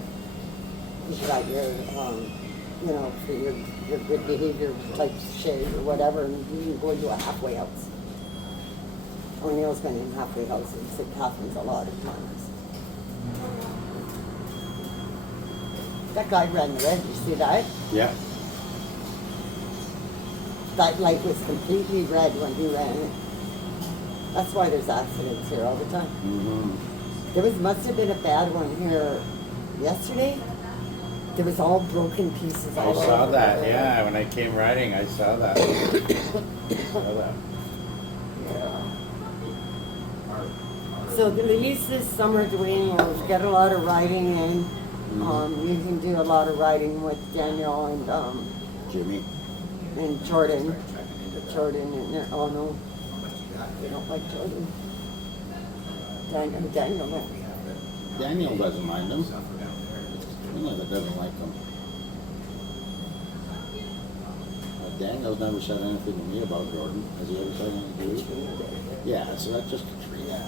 You got your, for your good behavior type shit or whatever, and you can go into a halfway house. O'Neill's been in halfway houses. It happens a lot of times. That guy ran red. You see that? Yeah. That light was completely red when he ran it. That's why there's accidents here all the time. There must have been a bad one here yesterday. There was all broken pieces all I over. saw that, yeah, when I came riding, I saw that. Saw that. Yeah. So at least this summer, Dwayne, will get a lot of riding in. You can do a lot of riding with Daniel and Jimmy. Jordan. Jordan and oh no, they don't like Jordan. Daniel no. Daniel doesn't mind him. Katrina that doesn't like him. Daniel's never said anything to me about Jordan. Has he ever said anything to you? Yeah, so that's just Katrina.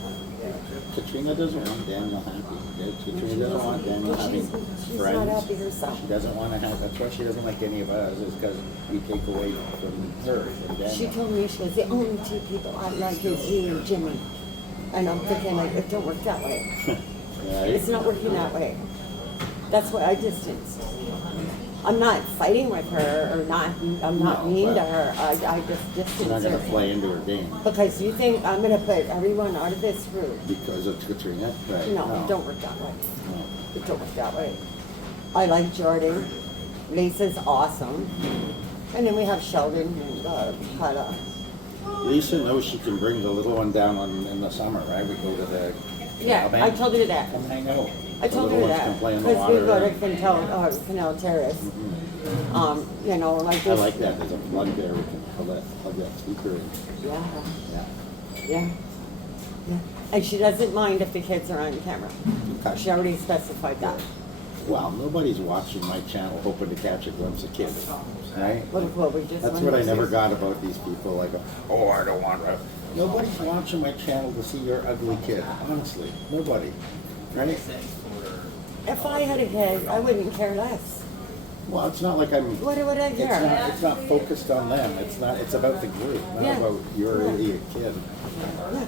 Katrina doesn't want Daniel happy. Katrina doesn't want Daniel having She's friends. not happy herself. She doesn't want to have, that's why she doesn't like any of us, is because we take away from her and Daniel. She told me, she goes, the only two people I like is you and Jimmy. And I'm thinking, like, it don't work that way. Right? It's not working that way. That's why I distanced. I'm not fighting with her or not. I'm not mean to her. I just distance She's not going to her. play into her game. Because you think I'm going to put everyone out of this room. Because of Katrina? Right. No, it don't work that way. No. It don't work that way. I like Jordan. Lisa's awesome. And then we have Sheldon and Kala. Lisa knows she can bring the little one down in the summer, right? We go to the Yeah, cabin. I told her that. Come hang out. I told the her little ones that. can play in the Because we water. go to Canal Terrace. You know, like I this. like that. There's a plug there. We can plug that speaker in. Yeah, Yeah. yeah, yeah. And she doesn't mind if the kids are on camera. Okay. She already specified that. Well, nobody's watching my channel hoping to catch a glimpse of kids, right? Well, we just That's wanted what I to- never got about these people. Like, oh, I don't want to. Nobody's watching my channel to see your ugly kid. Honestly, nobody. Right? If I had a kid, I wouldn't care less. Well, it's not like I'm. What would I care? It's not focused on them. It's not. It's about the group, not Yeah. about your Yeah. idiot kid. Yeah.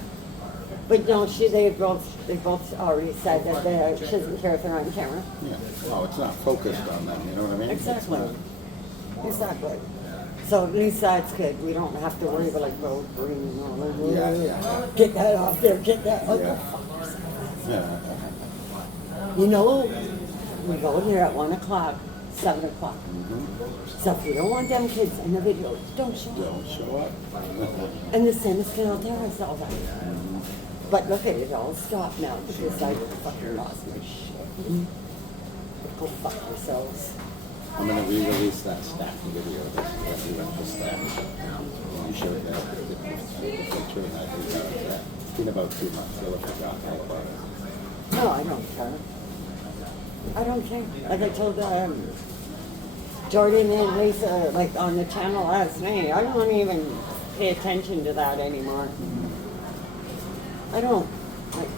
But no, they both already said that she doesn't care if they're on camera. Yeah. No, it's not focused on them. You know what I mean? It's Exactly. not- Exactly. So at least that's good. We don't have to worry about like road green or like, Yeah. get that off there, get that. What the Yeah. fuck? Yeah. You know, we go there at 1 o'clock, 7 o'clock. So if you don't want them kids in the video, don't show up. Don't show up. And the same is Canal Terrace all that. But look at it, all stopped now because I fucking lost my shit. Go fuck yourselves. I'm gonna re-release that stack video that we went to stack. When you showed that the picture and that it's been about 2 months. You'll have forgotten all about it. No, I don't care. I don't care. Like I told Jordan and Lisa, like on the channel last night, I don't even pay attention to that anymore. I don't. Like,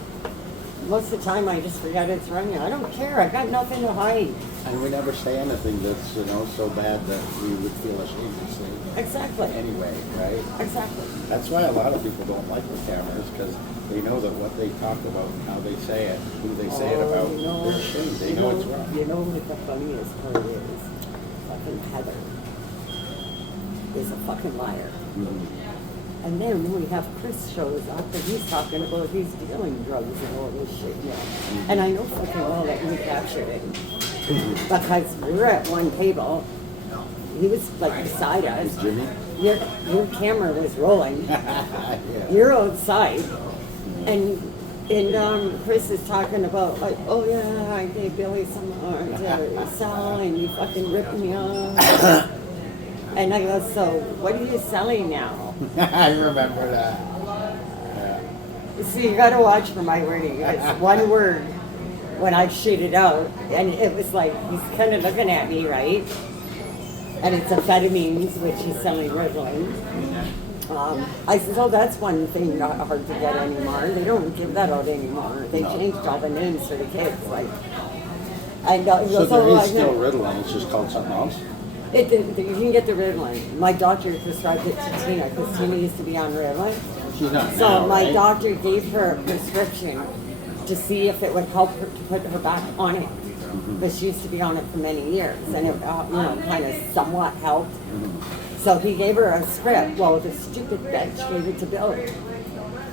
most of the time I just forget it's running. I don't care. I got nothing to hide. And we never say anything that's, so bad that we would feel ashamed to say Exactly. anyway, right? Exactly. That's why a lot of people don't like the cameras, because they know that what they talk about, how they say it, who they say it about, you know, they're ashamed. They know it's wrong. You know what the funniest part is? Fucking Heather is a fucking liar. And then we have Chris shows up and he's talking about he's dealing drugs and all this shit. Yeah. And I know fucking well that we captured it. Because we were at one table. He was like beside us. Jimmy? Your camera was rolling. Yeah. You're outside. And Chris is talking about like, oh yeah, I gave Billy some to sell and you fucking ripped me off. And I go, so what are you selling now? I remember that. Yeah. See, you gotta watch for my wording. It's one word when I shoot it out. And it was like, he's kind of looking at me, right? And it's amphetamines, which he's selling Ritalin. I said, oh, that's one thing not hard to get anymore. They don't give that out anymore. They changed all the names for the kids. Like, and he So goes, there oh, is I know. still Ritalin, it's just called something else? You can get the Ritalin. My doctor prescribed it to Tina because Tina used to be on Ritalin. She's not So now, my right? doctor gave her a prescription to see if it would help her to put her back on it. But she used to be on it for many years, and it kind of somewhat helped. So he gave her a script. Well, the stupid bitch gave it to Billy.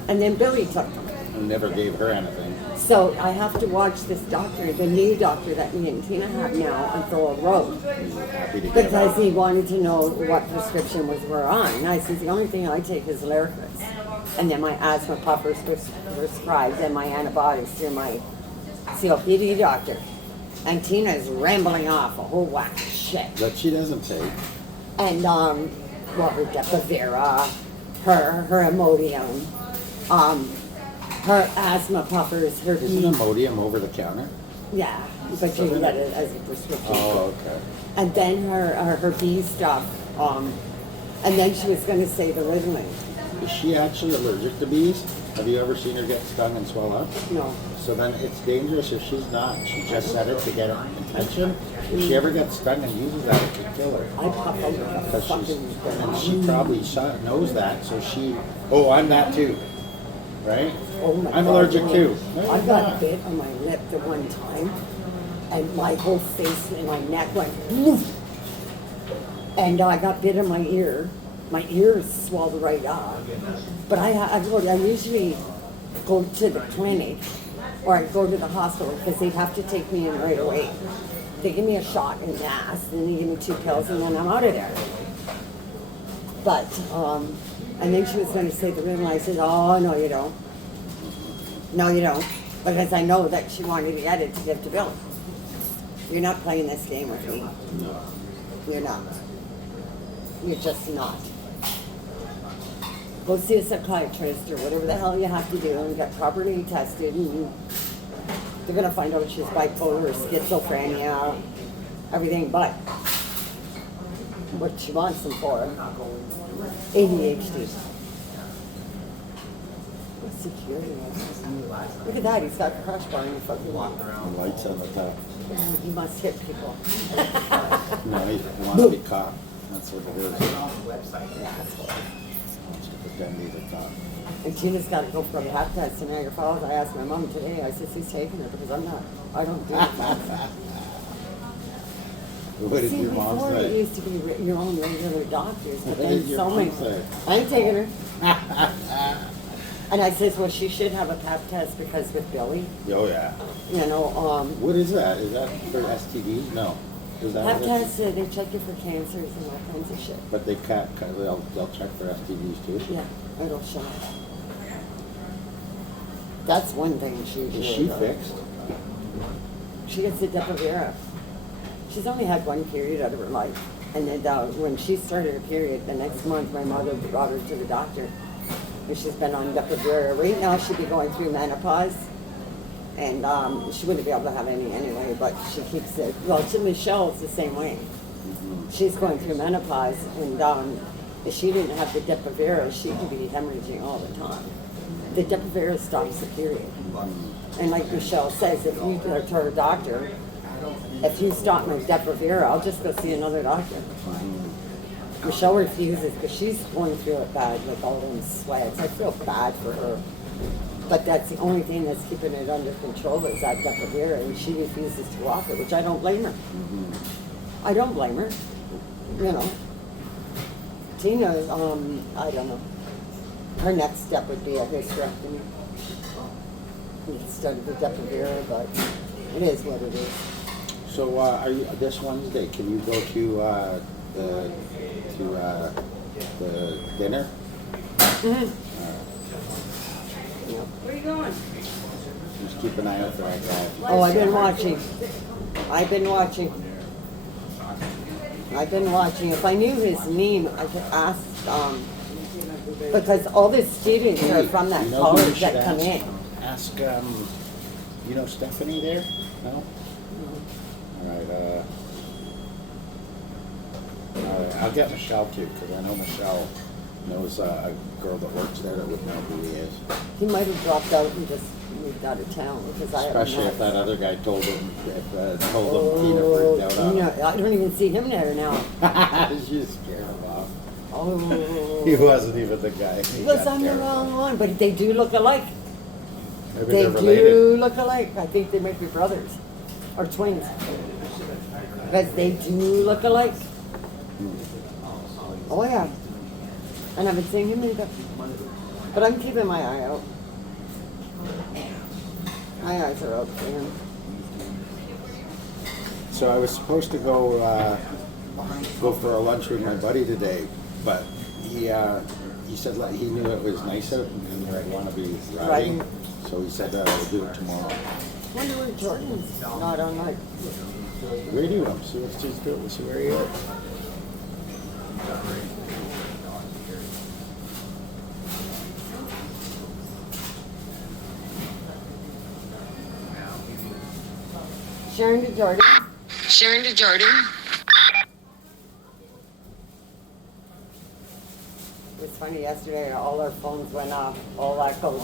And then Billy took them. And never gave her anything. So I have to watch this doctor, the new doctor that me and Tina have now, until a road. Happy to give Because out. he wanted to know what prescription we're on. And I said, the only thing I take is Lyricus. And then my asthma puffers prescribed and my antibiotics through my COPD doctor. And Tina's rambling off a whole whack of shit. That she doesn't take. And, well, her Depo-Vera, her Imodium, her asthma puffers, her Isn't Imodium over the counter? yeah, but you can get it as a prescription. Oh, okay. And then her bee stuff, and then she was going to say the Ritalin. Is she actually allergic to bees? Have you ever seen her get stung and swell up? No. So then it's dangerous if she's not. She just said it to get attention. If she ever gets stung and uses that, it could kill her. I puff out like a Because fucking... and she probably knows that, so she, oh, I'm that too, right? Oh my I'm God, allergic no. too. I got bit on my lip the one time, and my whole face and my neck went woof. And I got bit in my ear. My ears swelled right up. But I usually go to the clinic or I go to the hospital because they'd have to take me in right away. They give me a shot in the ass, then they give me 2 pills, and then I'm out of there. But, and then she was going to say the Ritalin. I said, oh, no, you don't. No, you don't. Because I know that she wanted to get it to give to Bill. You're not playing this game with me. No. You're not. You're just not. Go see a psychiatrist or whatever the hell you have to do and get properly tested. And they're going to find out she's bipolar or schizophrenia, everything but what she wants them for. ADHD. What security is? Look at that, he's got a crush bar in the fucking wall. The lights on the top. He must hit people. No, he wants to be caught. That's what it is. Asshole. Wants to pretend he's a cop. And Tina's got to go for a pap test in Niagara Falls. I asked my mom today, I said, she's taking it because I don't do it. What did See, your mom before it say? used to be your own regular doctors, but What then did your so mom many. say? I ain't taking her. And I says, well, she should have a pap test because with Billy, Oh, yeah. you know, What is that? Is that for STDs? No. Is that pap what it- tests, they check you for cancers and all kinds of shit. But they can't, they'll check for STDs too? Yeah, it'll show. That's one thing she Is did. she fixed? She gets the Depo-Vera. She's only had one period out of her life. And then when she started her period, the next month my mother brought her to the doctor. And she's been on Depo-Vera. Right now she'd be going through menopause. And she wouldn't be able to have any anyway, but she keeps it. Well, Michelle's the same way. She's going through menopause. And if she didn't have the Depo-Vera, she could be hemorrhaging all the time. The Depo-Vera stops the period. And like Michelle says, if you go to her doctor, if you stop my Depo-Vera, I'll just go see another doctor. Michelle refuses because she's going through it bad with all them sweats. I feel bad for her. But that's the only thing that's keeping it under control is that Depo-Vera, and she refuses to walk it, which I don't blame her. I don't blame her. You know. Tina, I don't know. Her next step would be a hysterectomy instead of the Depo-Vera, but it is what it is. So, are you, this Wednesday, can you go to the dinner? Where are you going? Just keep an eye out for that guy. Oh, I've been watching. I've been watching. I've been watching. If I knew his name, I could ask, because all the students are from that You know who you college should that come in. Ask, you know Stephanie there? No? All right, I'll get Michelle too, because I know Michelle knows a girl that works there that would know who he is. He might have dropped out and just moved out of town because I haven't Especially if met. that other guy told him Tina freaked out on him. I don't even see him there now. She's scared him off. Oh. He wasn't even the guy. He Because got I'm the terrified. wrong one, but they do look alike. Maybe They they're related. do look alike. I think they might be brothers or twins. Because they do look alike. Oh yeah. And I haven't seen him either. But I'm keeping my eye out. My eyes are out for him. So I was supposed to go for a lunch with my buddy today, but he said he knew it was nice out and didn't really want to be riding, so he said we'll do it tomorrow. I wonder where Jordan's not on like. Radio him, see what he's doing, see where he is. Sharon to Jordan. Sharon to Jordan. It was funny yesterday, all our phones went off, all that goes.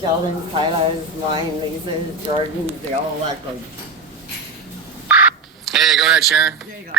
Sheldon's, Kyla's, mine, Lisa's, Jordan's, they all that goes. Hey, go ahead, Sharon. There you go.